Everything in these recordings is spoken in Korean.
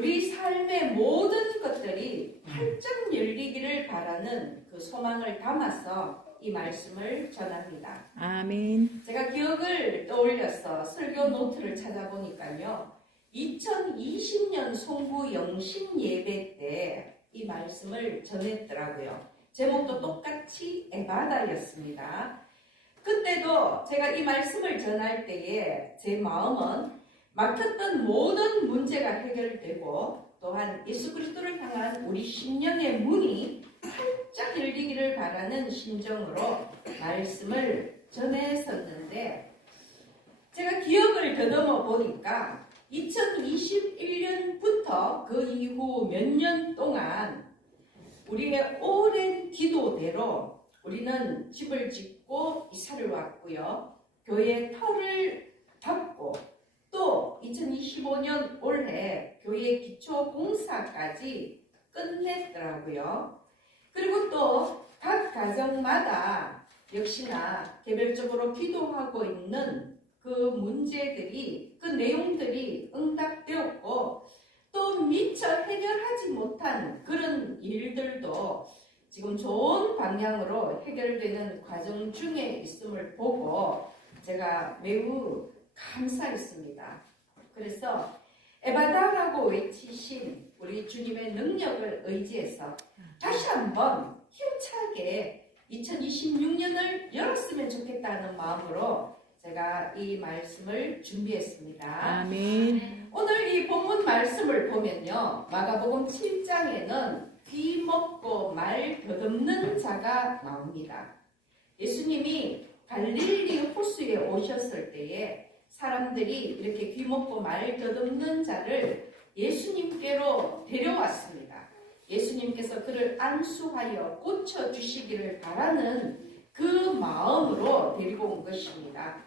우리 삶의 모든 것들이 활짝 열리기를 바라는 그 소망을 담아서 이 말씀을 전합니다. 아멘. 제가 기억을 떠올려서 설교 노트를 찾아보니까요. 2020년 송구 영신 예배 때 이 말씀을 전했더라고요. 제목도 똑같이 에바다였습니다. 그때도 제가 이 말씀을 전할 때에 제 마음은 막혔던 모든 문제가 해결되고 또한 예수 그리스도를 향한 우리 심령의 문이 활짝 열리기를 바라는 심정으로 말씀을 전했었는데 제가 기억을 더듬어 보니까 2021년부터 그 이후 몇 년 동안 우리의 오랜 기도대로 우리는 집을 짓고 이사를 왔고요. 교회 터를 닫고 또 2025년 올해 교회 기초 공사까지 끝냈더라고요. 그리고 또 각 가정마다 역시나 개별적으로 기도하고 있는 그 문제들이, 그 내용들이 응답되었고 또 미처 해결하지 못한 그런 일들도 지금 좋은 방향으로 해결되는 과정 중에 있음을 보고 제가 매우 감사했습니다. 그래서 에바다라고 외치신 우리 주님의 능력을 의지해서 다시 한번 힘차게 2026년을 열었으면 좋겠다는 마음으로 제가 이 말씀을 준비했습니다. 아멘. 오늘 이 본문 말씀을 보면요. 마가복음 7장에는 귀 먹고 말 더듬는 자가 나옵니다. 예수님이 갈릴리 호수에 오셨을 때에 사람들이 이렇게 귀 먹고 말 더듬는 자를 예수님께로 데려왔습니다. 예수님께서 그를 안수하여 고쳐주시기를 바라는 그 마음으로 데리고 온 것입니다.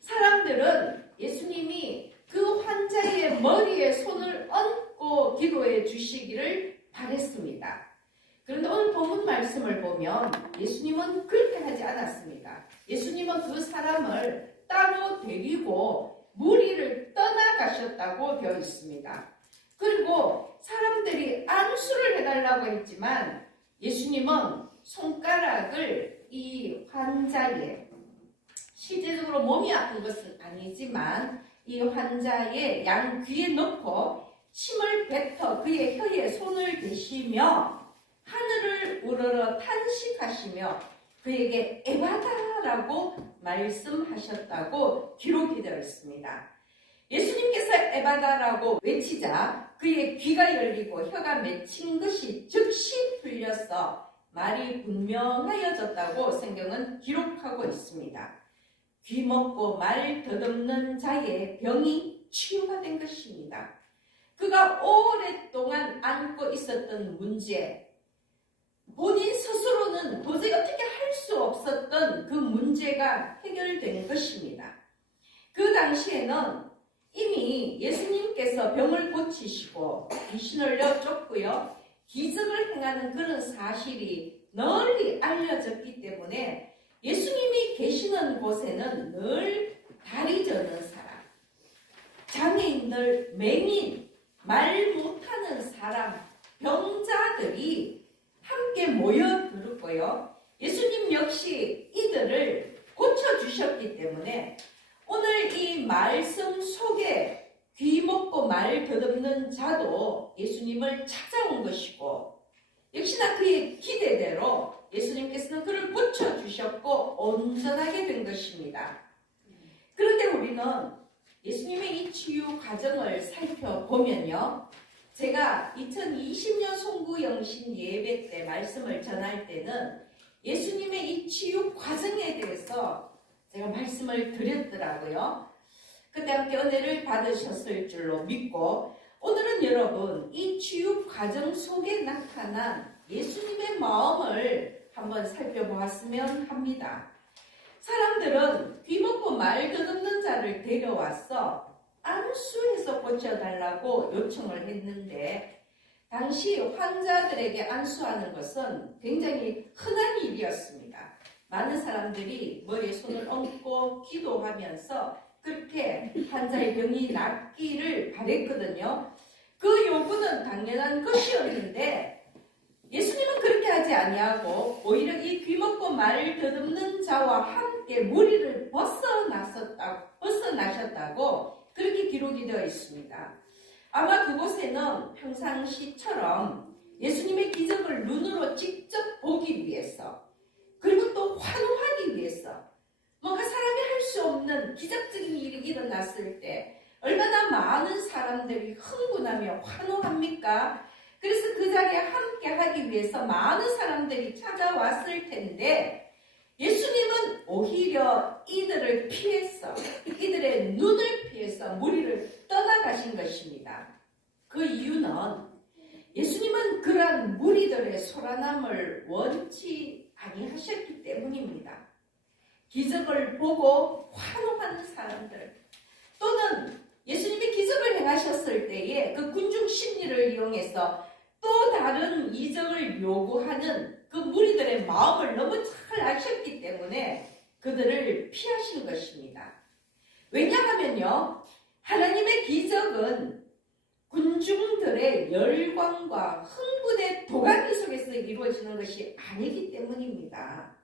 사람들은 예수님이 그 환자의 머리에 손을 얹고 기도해 주시기를 바랬습니다. 그런데 오늘 본문 말씀을 보면 예수님은 그렇게 하지 않았습니다. 예수님은 그 사람을 따로 데리고 무리를 떠나가셨다고 되어 있습니다. 그리고 사람들이 안수를 해달라고 했지만 예수님은 손가락을 이 환자의, 실제적으로 몸이 아픈 것은 아니지만 이 환자의 양 귀에 넣고 침을 뱉어 그의 혀에 손을 대시며 하늘을 우러러 탄식하시며 그에게 에바다라고 말씀하셨다고 기록이 되어 있습니다. 예수님께서 에바다라고 외치자 그의 귀가 열리고 혀가 맺힌 것이 즉시 풀려서 말이 분명하여졌다고 성경은 기록하고 있습니다. 귀 먹고 말 더듬는 자의 병이 치유가 된 것입니다. 그가 오랫동안 안고 있었던 문제, 본인 스스로는 도저히 어떻게 할 수 없었던 그 문제가 해결된 것입니다. 그 당시에는 이미 예수님께서 병을 고치시고 귀신을 내쫓고요, 기적을 행하는 그런 사실이 널리 알려졌기 때문에 예수님이 계시는 곳에는 늘 다리 저는 사람, 장애인들, 맹인, 말 못하는 사람, 병자들이 함께 모여들었고요. 예수님 역시 이들을 고쳐주셨기 때문에 오늘 이 말씀 속에 귀 먹고 말 더듬는 자도 예수님을 찾아온 것이고 역시나 그의 기대대로 예수님께서는 그를 고쳐주셨고 온전하게 된 것입니다. 그런데 우리는 예수님의 이 치유 과정을 살펴보면요. 제가 2020년 송구영신 예배 때 말씀을 전할 때는 예수님의 이 치유 과정에 대해서 제가 말씀을 드렸더라고요. 그때 함께 은혜를 받으셨을 줄로 믿고 오늘은 여러분 이 치유 과정 속에 나타난 예수님의 마음을 한번 살펴보았으면 합니다. 사람들은 귀 먹고 말 더듬는 자를 데려와서 안수해서 고쳐달라고 요청을 했는데 당시 환자들에게 안수하는 것은 굉장히 흔한 일이었습니다. 많은 사람들이 머리에 손을 얹고 기도하면서 그렇게 환자의 병이 낫기를 바랬거든요. 그 요구는 당연한 것이었는데 예수님은 그렇게 하지 아니하고 오히려 이 귀먹고 말 더듬는 자와 함께 무리를 벗어나셨다고 그렇게 기록이 되어 있습니다. 아마 그곳에는 평상시처럼 예수님의 기적을 눈으로 직접 보기 위해서, 그리고 또 환호하기 위해서, 뭔가 사람이 할 수 없는 기적적인 일이 일어났을 때 얼마나 많은 사람들이 흥분하며 환호합니까? 그래서 그 자리에 함께 하기 위해서 많은 사람들이 찾아왔을 텐데 예수님은 오히려 이들을 피해서, 이들의 눈을 피해서 무리를 떠나가신 것입니다. 그 이유는 예수님은 그러한 무리들의 소란함을 원치 아니하셨기 때문입니다. 기적을 보고 환호하는 사람들, 또는 예수님이 기적을 행하셨을 때에 그 군중 심리를 이용해서 또 다른 이적을 요구하는 그 무리들의 마음을 너무 잘 아셨기 때문에 그들을 피하신 것입니다. 왜냐하면요, 하나님의 기적은 군중들의 열광과 흥분의 도가니 속에서 이루어지는 것이 아니기 때문입니다.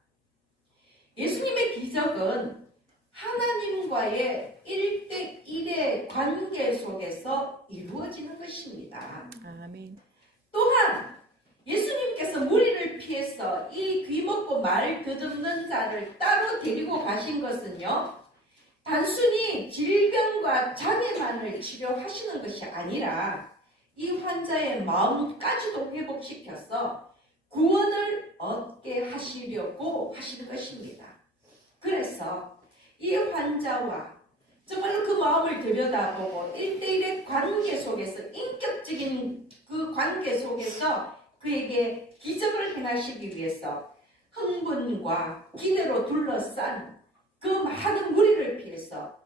예수님의 기적은 하나님과의 1대1의 관계 속에서 이루어지는 것입니다. 아멘. 또한 예수님께서 무리를 피해서 이 귀먹고 말 더듬는 자를 따로 데리고 가신 것은요, 단순히 질병과 장애만을 치료하시는 것이 아니라 이 환자의 마음까지도 회복시켜서 구원을 얻게 하시려고 하신 것입니다. 그래서 이 환자와 정말로 그 마음을 들여다보고 1대1의 관계 속에서, 인격적인 그 관계 속에서 그에게 기적을 행하시기 위해서 흥분과 기대로 둘러싼 그 많은 무리를 피해서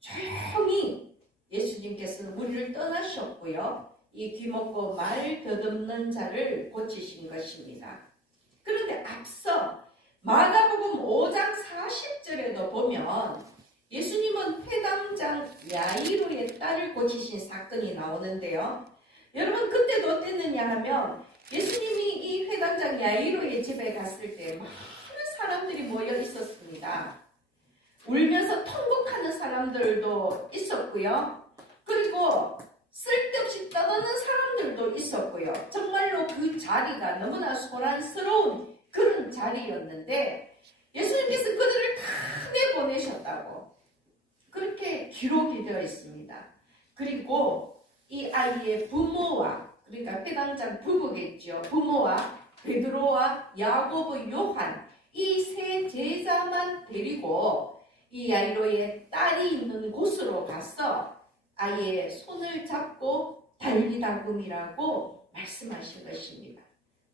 조용히 예수님께서는 무리를 떠나셨고요, 이 귀먹고 말 더듬는 자를 고치신 것입니다. 그런데 앞서 마가복음 5장 40절에도 보면 예수님은 회당장 야이로의 딸을 고치신 사건이 나오는데요. 여러분, 그때도 어땠느냐 하면 예수님이 이 회당장 야이로의 집에 갔을 때 많은 사람들이 모여 있었습니다. 울면서 통곡하는 사람들도 있었고요. 그리고 쓸데없이 떠드는 사람들도 있었고요. 정말로 그 자리가 너무나 소란스러운 그런 자리였는데 예수님께서 그들을 다 내보내셨다고 그렇게 기록이 되어 있습니다. 그리고 이 아이의 부모와, 그러니까 회당장 부부겠죠. 부모와 베드로와 야고보, 요한, 이 세 제자만 데리고 이 야이로의 딸이 있는 곳으로 가서 아이의 손을 잡고 달리다굼이라고 말씀하신 것입니다.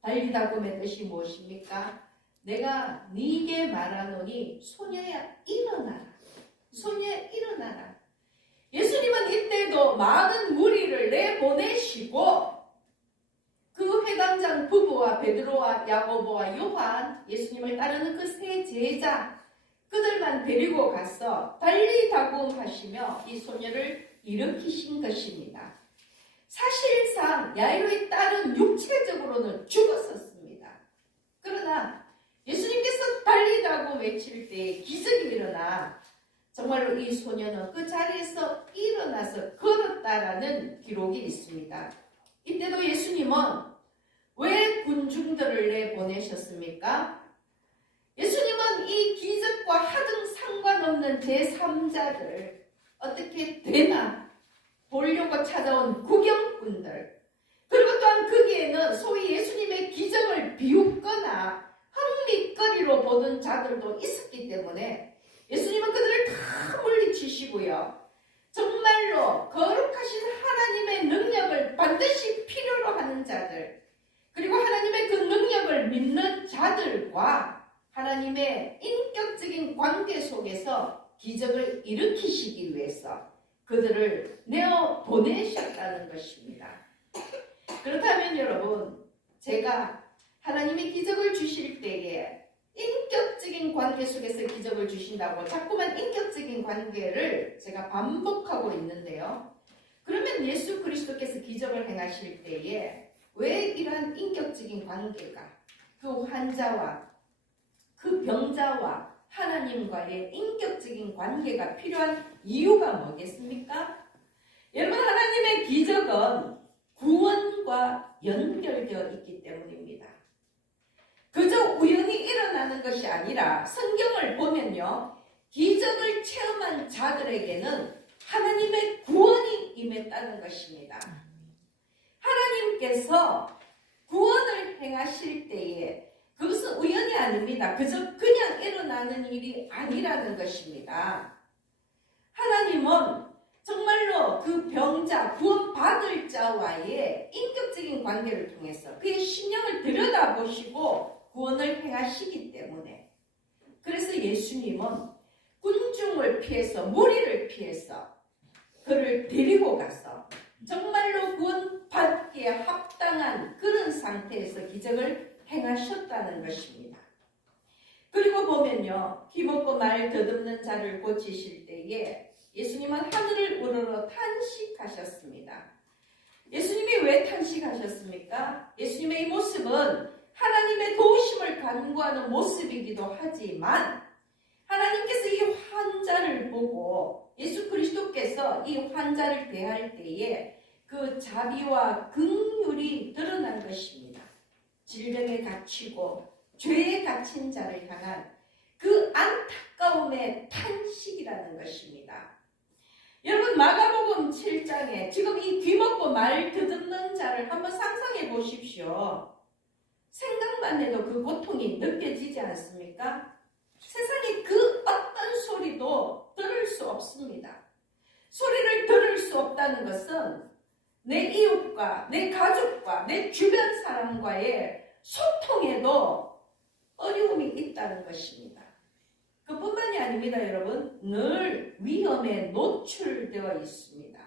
달리다굼의 뜻이 무엇입니까? 내가 네게 말하노니 소녀야 일어나라. 소녀야 일어나라. 예수님은 이때도 많은 무리를 내보내시고 그 회당장 부부와 베드로와 야고보와 요한, 예수님을 따르는 그 세 제자, 그들만 데리고 가서 달리다굼 하시며 이 소녀를 일으키신 것입니다. 사실상 야이로의 딸은 육체적으로는 죽었었습니다. 그러나 예수님께서 달리다굼 외칠 때 기적이 일어나 정말로 이 소녀는 그 자리에서 일어나서 걸었다라는 기록이 있습니다. 이때도 예수님은 왜 군중들을 내보내셨습니까? 예수님은 이 기적과 하등 상관없는 제3자들 어떻게 되나 보려고 찾아온 구경꾼들, 그리고 또한 거기에는 소위 예수님의 기적을 비웃거나 흥미거리로 보는 자들도 있었기 때문에 예수님은 그들을 다 물리치시고요, 정말로 거룩하신 하나님의 능력을 반드시 필요로 하는 자들, 그리고 하나님의 그 능력을 믿는 자들과 하나님의 인격적인 관계 속에서 기적을 일으키시기 위해서 그들을 내어 보내셨다는 것입니다. 그렇다면 여러분, 제가 하나님의 기적을 주실 때에 인격적인 관계 속에서 기적을 주신다고 자꾸만 인격적인 관계를 제가 반복하고 있는데요. 그러면 예수 그리스도께서 기적을 행하실 때에 왜 이러한 인격적인 관계가 그 환자와 그 병자와 하나님과의 인격적인 관계가 필요한 이유가 뭐겠습니까? 여러분, 하나님의 기적은 구원과 연결되어 있기 때문입니다. 그저 우연히 일어나는 것이 아니라 성경을 보면요, 기적을 체험한 자들에게는 하나님의 구원이 임했다는 것입니다. 하나님께서 구원을 행하실 때에 그것은 우연이 아닙니다. 그저 그냥 일어나는 일이 아니라는 것입니다. 하나님은 정말로 그 병자, 구원받을 자와의 인격적인 관계를 통해서 그의 심령을 들여다보시고 구원을 행하시기 때문에, 그래서 예수님은 군중을 피해서, 무리를 피해서 그를 데리고 가서 정말로 구원받기에 합당한 그런 상태에서 기적을 행하셨다는 것입니다. 그리고 보면요, 귀먹고 말 더듬는 자를 고치실 때에 예수님은 하늘을 우러러 탄식하셨습니다. 예수님이 왜 탄식하셨습니까? 예수님의 이 모습은 하나님의 도우심을 간구하는 모습이기도 하지만, 하나님께서 이 환자를 보고 예수 그리스도께서 이 환자를 대할 때에 그 자비와 긍휼이 드러난 것입니다. 질병에 갇히고 죄에 갇힌 자를 향한 그 안타까움의 탄식이라는 것입니다. 여러분, 마가복음 7장에 지금 이 귀먹고 말 더듬는 자를 한번 상상해 보십시오. 생각만 해도 그 고통이 느껴지지 않습니까? 세상에 그 어떤 소리도 들을 수 없습니다. 소리를 들을 수 없다는 것은 내 이웃과 내 가족과 내 주변 사람과의 소통에도 어려움이 있다는 것입니다. 그뿐만이 아닙니다, 여러분. 늘 위험에 노출되어 있습니다.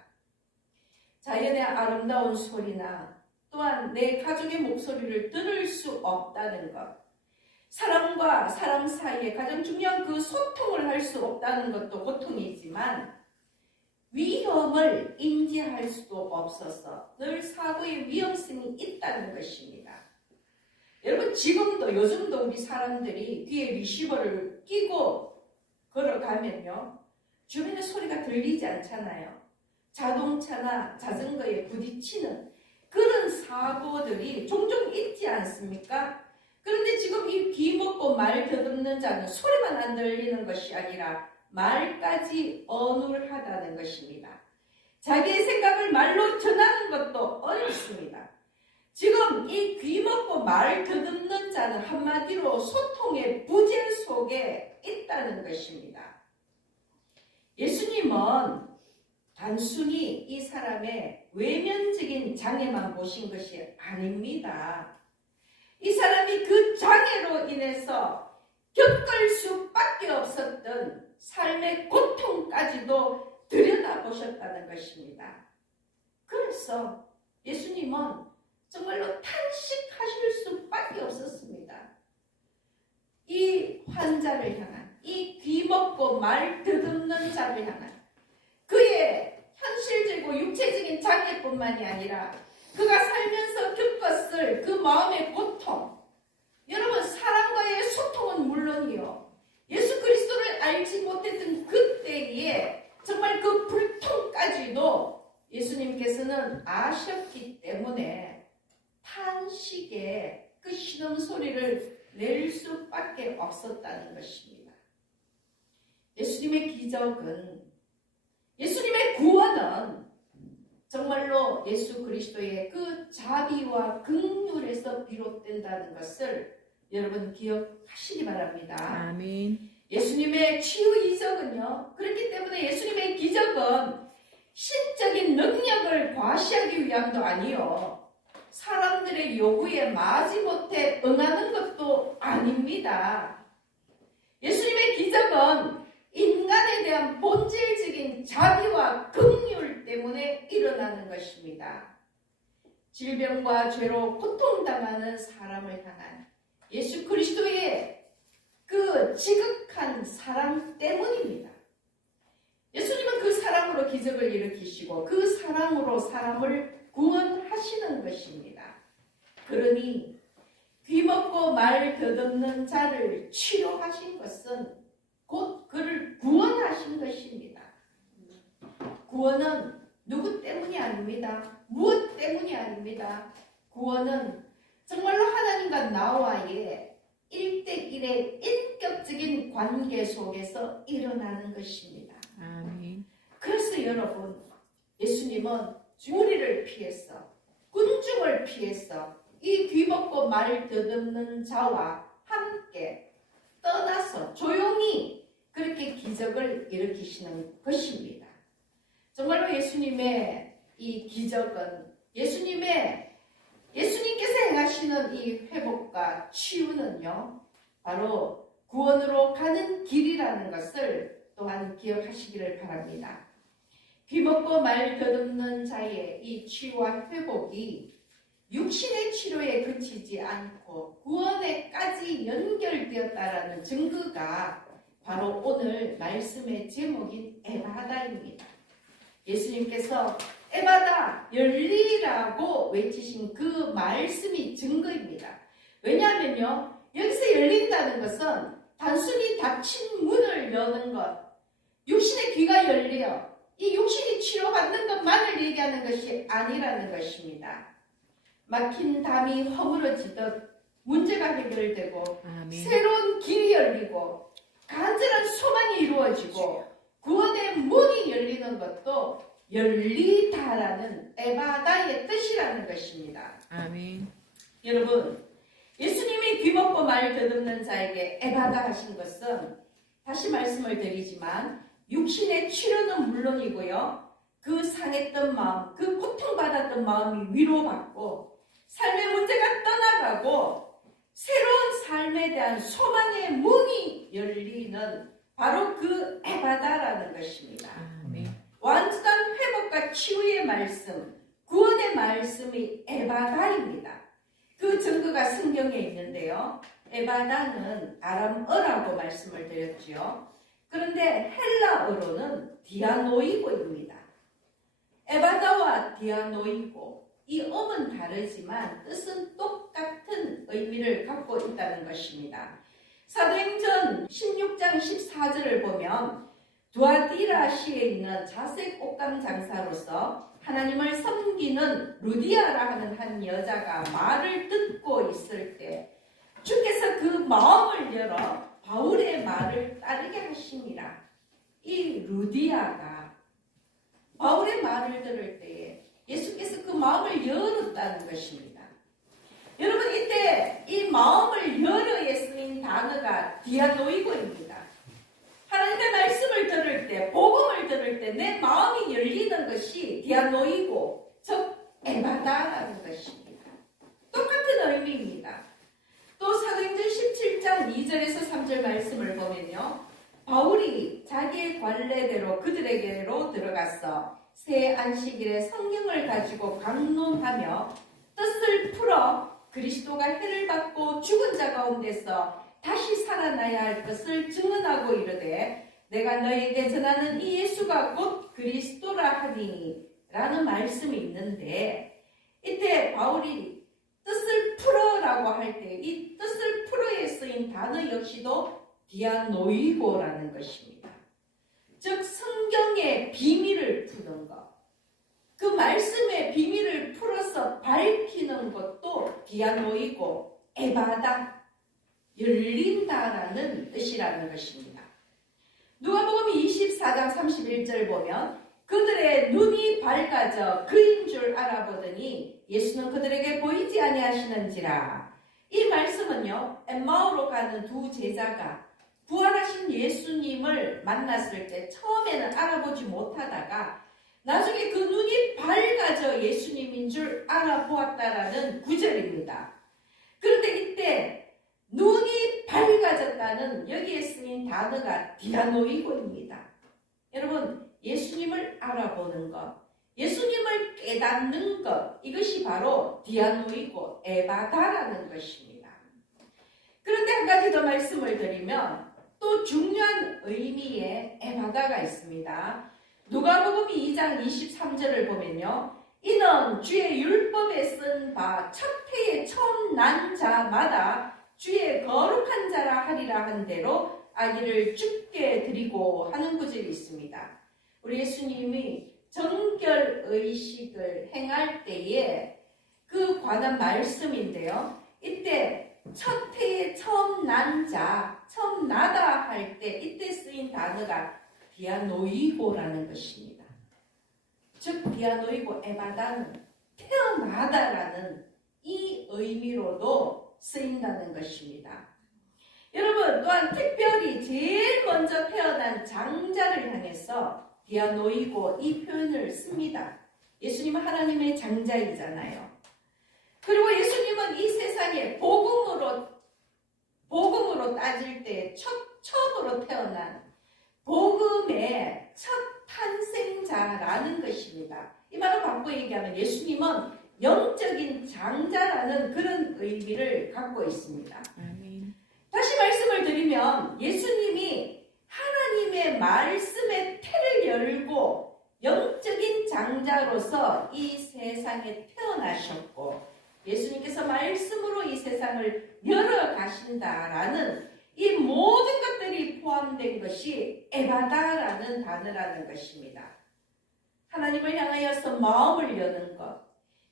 자연의 아름다운 소리나 또한 내 가족의 목소리를 들을 수 없다는 것, 사람과 사람 사이에 가장 중요한 그 소통을 할 수 없다는 것도 고통이지만, 위험을 인지할 수도 없어서 늘 사고의 위험성이 있다는 것입니다. 여러분, 지금도 요즘도 우리 사람들이 귀에 리시버를 끼고 걸어가면요, 주변의 소리가 들리지 않잖아요. 자동차나 자전거에 부딪히는 그런 사고들이 종종 있지 않습니까? 그런데 지금 이 귀 먹고 말 더듬는 자는 소리만 안 들리는 것이 아니라 말까지 어눌하다는 것입니다. 자기의 생각을 말로 전하는 것도 어렵습니다. 지금 이 귀 먹고 말 더듬는 자는 한마디로 소통의 부재 속에 있다는 것입니다. 예수님은 단순히 이 사람의 외면적인 장애만 보신 것이 아닙니다. 이 사람이 그 장애로 인해서 겪을 수밖에 없었던 삶의 고통까지도 들여다보셨다는 것입니다. 그래서 예수님은 정말로 탄식하실 수밖에 없었습니다. 이 환자를 향한, 이 귀먹고 말 더듬는 자를 향한 그의 현실적이고 육체적인 장애뿐만이 아니라 그가 살면서 겪었을 그 마음의 고통, 여러분, 사람과의 소통은 물론이요, 예수 그리스도를 알지 못했던 그때에 정말 그 불통까지도 예수님께서는 아셨기 때문에 탄식의 그 신음소리를 낼 수밖에 없었다는 것입니다. 예수님의 기적은, 예수님의 구원은 정말로 예수 그리스도의 그 자비와 긍휼에서 비롯된다는 것을 여러분 기억하시기 바랍니다. 아멘. 예수님의 치유 이적은요, 그렇기 때문에 예수님의 기적은 신적인 능력을 과시하기 위함도 아니요, 사람들의 요구에 마지못해 응하는 것도 아닙니다. 예수님의 기적은 인간에 대한 본질적인 자비와 긍휼 때문에 일어나는 것입니다. 질병과 죄로 고통당하는 사람을 향한 예수 그리스도의 그 지극한 사랑 때문입니다. 예수님은 그 사랑으로 말로 기적을 일으키시고 그 사랑으로 사람을 구원하시는 것입니다. 그러니 귀먹고 말 더듬는 자를 치료하신 것은 곧 그를 구원하신 것입니다. 구원은 누구 때문이 아닙니다. 무엇 때문이 아닙니다. 구원은 정말로 하나님과 나와의 1대1의 인격적인 관계 속에서 일어나는 것입니다. 아멘. 그래서 여러분, 예수님은 무리를 피해서, 군중을 피해서 이 귀먹고 말 더듬는 자와 함께 떠나서 조용히 그렇게 기적을 일으키시는 것입니다. 정말로 예수님의 이 기적은 예수님께서 행하시는 이 회복과 치유는요, 바로 구원으로 가는 길이라는 것을 또한 기억하시기를 바랍니다. 귀먹고 말 더듬는 자의 이 치유와 회복이 육신의 치료에 그치지 않고 구원에까지 연결되었다라는 증거가 바로 오늘 말씀의 제목인 에바다입니다. 예수님께서 에바다 열리라고 외치신 그 말씀이 증거입니다. 왜냐하면요, 여기서 열린다는 것은 단순히 닫힌 문을 여는 것, 육신의 귀가 열려 이 육신이 치료받는 것만을 얘기하는 것이 아니라는 것입니다. 막힌 담이 허물어지듯 문제가 해결되고 아멘. 새로운 길이 열리고 간절한 소망이 이루어지고 구원의 문이 열리는 것도 열리다라는 에바다의 뜻이라는 것입니다. 아멘. 여러분, 예수님이 귀먹고 말 더듬는 자에게 에바다 하신 것은 다시 말씀을 드리지만 육신의 치료는 물론이고요, 그 상했던 마음, 그 고통받았던 마음이 위로받고 삶의 문제가 떠나가고 새로운 삶에 대한 소망의 문이 열리는 바로 그 에바다라는 것입니다. 아멘. 완전한 회복과 치유의 말씀, 구원의 말씀이 에바다입니다. 그 증거가 성경에 있는데요, 에바다는 아람어라고 말씀을 드렸죠. 그런데 헬라어로는 디아노이고입니다. 에바다와 디아노이고, 이 어은 다르지만 뜻은 똑같은 의미를 갖고 있다는 것입니다. 사도행전 16장 14절을 보면 두아디라시에 있는 자색 옷감 장사로서 하나님을 섬기는 루디아라 하는 한 여자가 말을 듣고 있을 때 주께서 그 마음을 열어 바울의 말을 따르게 하시니라. 이 루디아가 바울의 말을 들을 때에 예수께서 그 마음을 열었다는 것입니다. 여러분, 이때 이 마음을 열어에 쓰인 단어가 디아노이고입니다. 하나님의 말씀을 들을 때, 복음을 들을 때 내 마음이 열리는 것이 디아노이고, 즉 에바다라는 것입니다. 똑같은 의미입니다. 또 사도행전 17장 2절에서 3절 말씀을 보면요, 바울이 자기의 관례대로 그들에게로 들어가서 새 안식일에 성경을 가지고 강론하며 뜻을 풀어 그리스도가 해를 받고 죽은 자 가운데서 다시 살아나야 할 것을 증언하고 이르되 내가 너에게 전하는 이 예수가 곧 그리스도라 하니 라는 말씀이 있는데, 이때 바울이 뜻을 풀어라고 할 때 이 뜻을 풀어에 쓰인 단어 역시도 디아노이고라는 것입니다. 즉 성경의 비밀을 푸는 것, 그 말씀의 비밀을 풀어서 밝히는 것도 디아노이고 에바다, 열린다라는 뜻이라는 것입니다. 누가복음 24장 31절 보면 그들의 눈이 밝아져 그인 줄 알아보더니 예수는 그들에게 보이지 아니하시는지라. 이 말씀은요, 엠마오로 가는 두 제자가 부활하신 예수님을 만났을 때 처음에는 알아보지 못하다가 나중에 그 눈이 밝아져 예수님인 줄 알아보았다라는 구절입니다. 그런데 이때 눈이 밝아졌다는 여기에 쓰인 단어가 디아노이고입니다. 여러분, 예수님을 알아보는 것, 예수님을 깨닫는 것, 이것이 바로 디아노이고 에바다라는 것입니다. 그런데 한 가지 더 말씀을 드리면 또 중요한 의미의 에바다가 있습니다. 누가복음 2장 23절을 보면요. 이는 주의 율법에 쓴 바 첫 해에 처음 난 자마다 주의 거룩한 자라 하리라 한 대로 아기를 죽게 드리고 하는 구절이 있습니다. 우리 예수님이 정결의식을 행할 때에 그 관한 말씀인데요. 이때 첫 해에 처음 난 자, 처음 나다 할 때 이때 쓰인 단어가 디아노이고라는 것입니다. 즉 디아노이고 에바다는 태어나다라는 이 의미로도 쓰인다는 것입니다. 여러분 또한 특별히 제일 먼저 태어난 장자를 향해서 디아노이고 이 표현을 씁니다. 예수님은 하나님의 장자이잖아요. 그리고 예수님은 이 세상에 복음으로 따질 때 처음으로 태어난 복음의 첫 탄생자라는 것입니다. 이 말을 바꿔 얘기하면 예수님은 영적인 장자라는 그런 의미를 갖고 있습니다. 다시 말씀을 드리면 예수님이 하나님의 말씀의 태를 열고 영적인 장자로서 이 세상에 태어나셨고 예수님께서 말씀으로 이 세상을 열어가신다라는 이 모든 것들이 포함된 것이 에바다라는 단어라는 것입니다. 하나님을 향하여서 마음을 여는 것,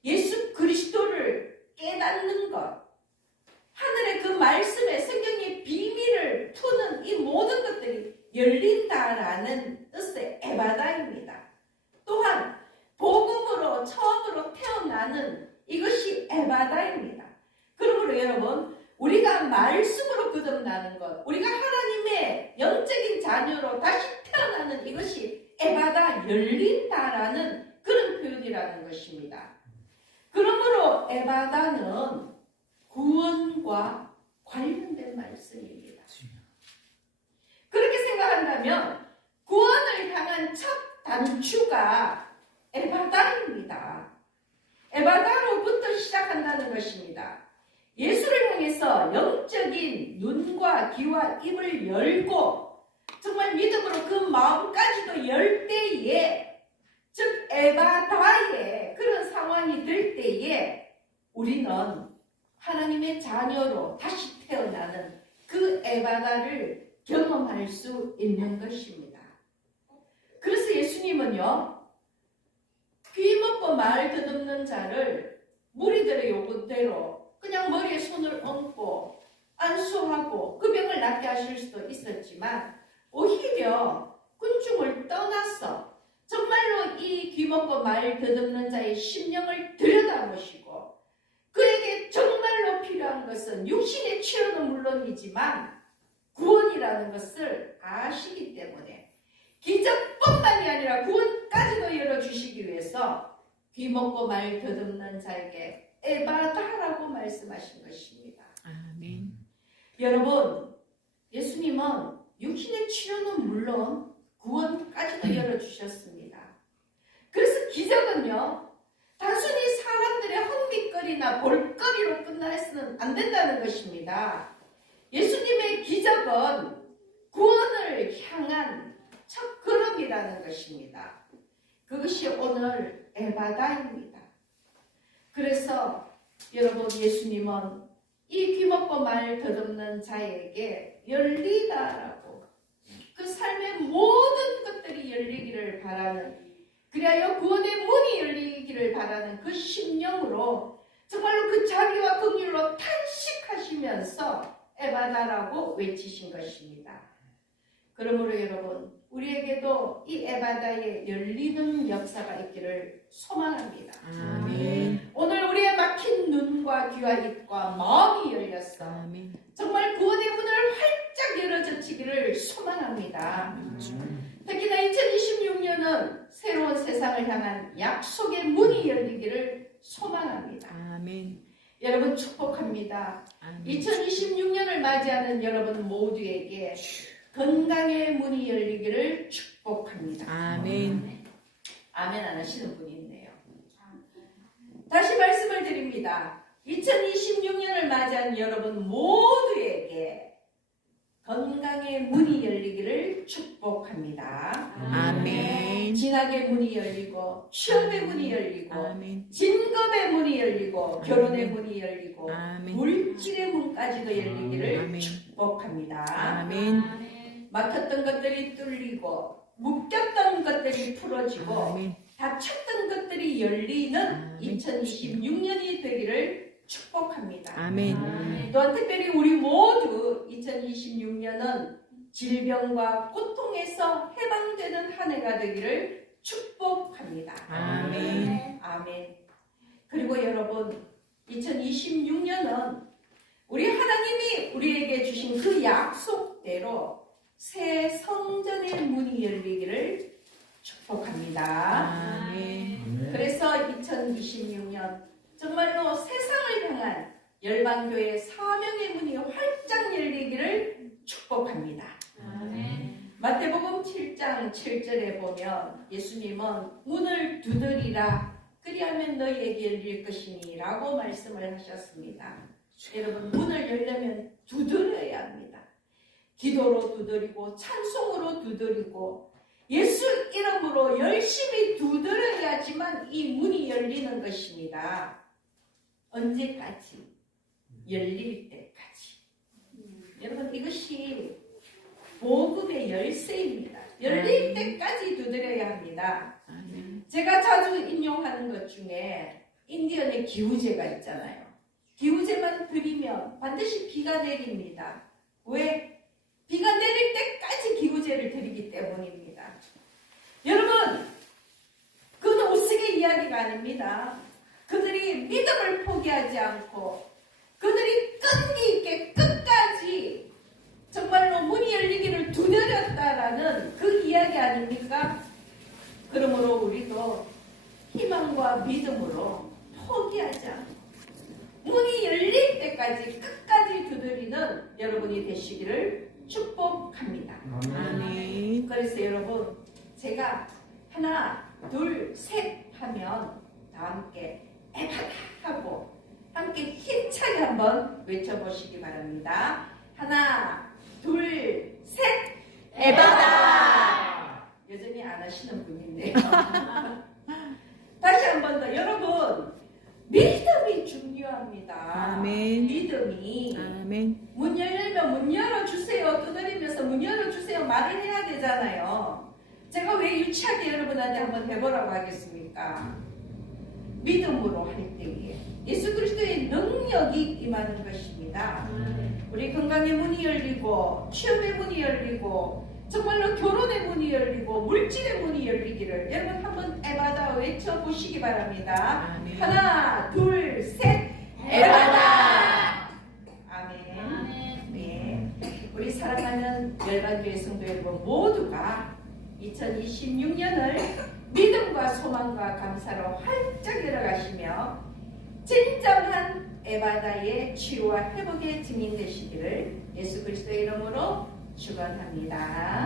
예수 그리스도를 깨닫는 것, 하늘의 그 말씀에 성경의 비밀을 푸는 이 모든 것들이 열린다라는 뜻의 에바다입니다. 또한 복음으로 처음으로 태어나는 이것이 에바다입니다. 그러므로 여러분 우리가 말씀으로 거듭나는 것, 우리가 하나님의 영적인 자녀로 다시 태어나는 이것이 에바다, 열린다라는 그런 표현이라는 것입니다. 그러므로 에바다는 구원과 관련된 말씀입니다. 그렇게 생각한다면 구원을 향한 첫 단추가 에바다입니다. 에바다로부터 시작한다는 것입니다. 예수를 향해서 영적인 눈과 귀와 입을 열고 정말 믿음으로 그 마음까지도 열 때에, 즉 에바다의 그런 상황이 될 때에 우리는 하나님의 자녀로 다시 태어나는 그 에바다를 경험할 수 있는 것입니다. 그래서 예수님은요, 귀 먹고 말 더듬는 자를 무리들의 요구대로 그냥 머리에 손을 얹고 안수하고 그 병을 낫게 하실 수도 있었지만 오히려 군중을 떠나서 정말로 이 귀 먹고 말 더듬는 자의 심령을 들여다보시고 그에게 정말로 필요한 것은 육신의 치료는 물론이지만 구원이라는 것을 아시기 때문에 기적뿐만이 아니라 구원까지도 열어주시기 위해서 귀 먹고 말 더듬는 자에게 에바다라고 말씀하신 것입니다. 아멘. 여러분, 예수님은 육신의 치료는 물론 구원까지도 열어주셨습니다. 그래서 기적은요, 단순히 사람들의 흥미거리나 볼거리로 끝나서는 안 된다는 것입니다. 예수님의 기적은 구원을 향한 첫 걸음이라는 것입니다. 그것이 오늘 에바다입니다. 그래서 여러분 예수님은 이 귀먹고 말 더듬는 자에게 열리다라고 그 삶의 모든 것들이 열리기를 바라는, 그리하여 구원의 문이 열리기를 바라는 그 심령으로 정말로 그 자비와 긍휼로 탄식하시면서 에바다라고 외치신 것입니다. 그러므로 여러분 우리에게도 이 에바다의 열리는 역사가 있기를 소망합니다. 아멘. 오늘 우리의 막힌 눈과 귀와 입과 마음이 열렸어. 아멘. 정말 구원의 문을 활짝 열어젖히기를 소망합니다. 특히나 2026년은 새로운 세상을 향한 약속의 문이 열리기를 소망합니다. 아멘. 여러분 축복합니다. 아멘. 2026년을 맞이하는 여러분 모두에게 건강의 문이 열리기를 축복합니다. 아멘. 아멘 안 하시는 분이 있네요. 다시 말씀을 드립니다. 2026년을 맞이한 여러분 모두에게 건강의 문이 열리기를 축복합니다. 아멘. 진학의 문이 열리고 취업의 문이 열리고 아멘. 진급의 문이 열리고 결혼의 문이 열리고 아멘. 물질의 문까지도 열리기를 아멘. 축복합니다. 아멘. 막혔던 것들이 뚫리고 묶였던 것들이 풀어지고 아멘. 닫혔던 것들이 열리는 아멘. 2026년이 되기를 축복합니다. 아멘. 또한 특별히 우리 모두 2026년은 질병과 고통에서 해방되는 한 해가 되기를 축복합니다. 아멘. 아멘. 그리고 여러분, 2026년은 우리 하나님이 우리에게 주신 그 약속대로 새 성전의 문이 열리기를 축복합니다. 아멘. 그래서 2026년 정말로 세상을 향한 열방교회 사명의 문이 활짝 열리기를 축복합니다. 마태복음 7장 7절에 보면 예수님은 문을 두드리라 그리하면 너희에게 열릴 것이니 라고 말씀을 하셨습니다. 여러분, 문을 열려면 두드려야 합니다. 기도로 두드리고 찬송으로 두드리고 예수 이름으로 열심히 두드려야지만 이 문이 열리는 것입니다. 언제까지? 열릴 때까지. 여러분, 이것이 복음의 열쇠입니다. 열릴 때까지 두드려야 합니다. 아멘. 제가 자주 인용하는 것 중에 인디언의 기우제가 있잖아요. 기우제만 드리면 반드시 비가 내립니다. 왜? 비가 내릴 때까지 기우제를 드리기 때문입니다. 여러분, 그건 우스개 이야기가 아닙니다. 그들이 믿음을 포기하지 않고 그들이 끈기 있게 끝까지 정말로 문이 열리기를 두드렸다라는 그 이야기 아닙니까? 그러므로 우리도 희망과 믿음으로 포기하지 않고 문이 열릴 때까지 끝까지 두드리는 여러분이 되시기를 축복합니다. 아멘. 그래서 여러분, 제가 하나, 둘, 셋 하면 다 함께 에바다 하고 함께 힘차게 한번 외쳐보시기 바랍니다. 하나, 둘, 셋, 에바다! 여전히 안 하시는 분인데요. 다시 한 번 더. 여러분, 믿음이 중요합니다. 아멘. 믿음이. 아멘. 문 열리면 문 열어주세요. 두드리면서 문 열어주세요. 말을 해야 되잖아요. 제가 왜 유치하게 여러분한테 한번 해보라고 하겠습니까? 믿음으로 할 때에 예수 그리스도의 능력이 임하는 것입니다. 우리 건강의 문이 열리고 취업의 문이 열리고 정말로 결혼의 문이 열리고 물질의 문이 열리기를 여러분 한번 에바다 외쳐보시기 바랍니다. 아멘. 하나, 둘, 셋, 에바다! 아멘. 네. 우리 사랑하는 열방교회 성도 여러분 모두가 2026년을 믿음과 소망과 감사로 활짝 열어가시며 진정한 에바다의 치유와 회복의 증인 되시기를 예수 그리스도의 이름으로 축원합니다.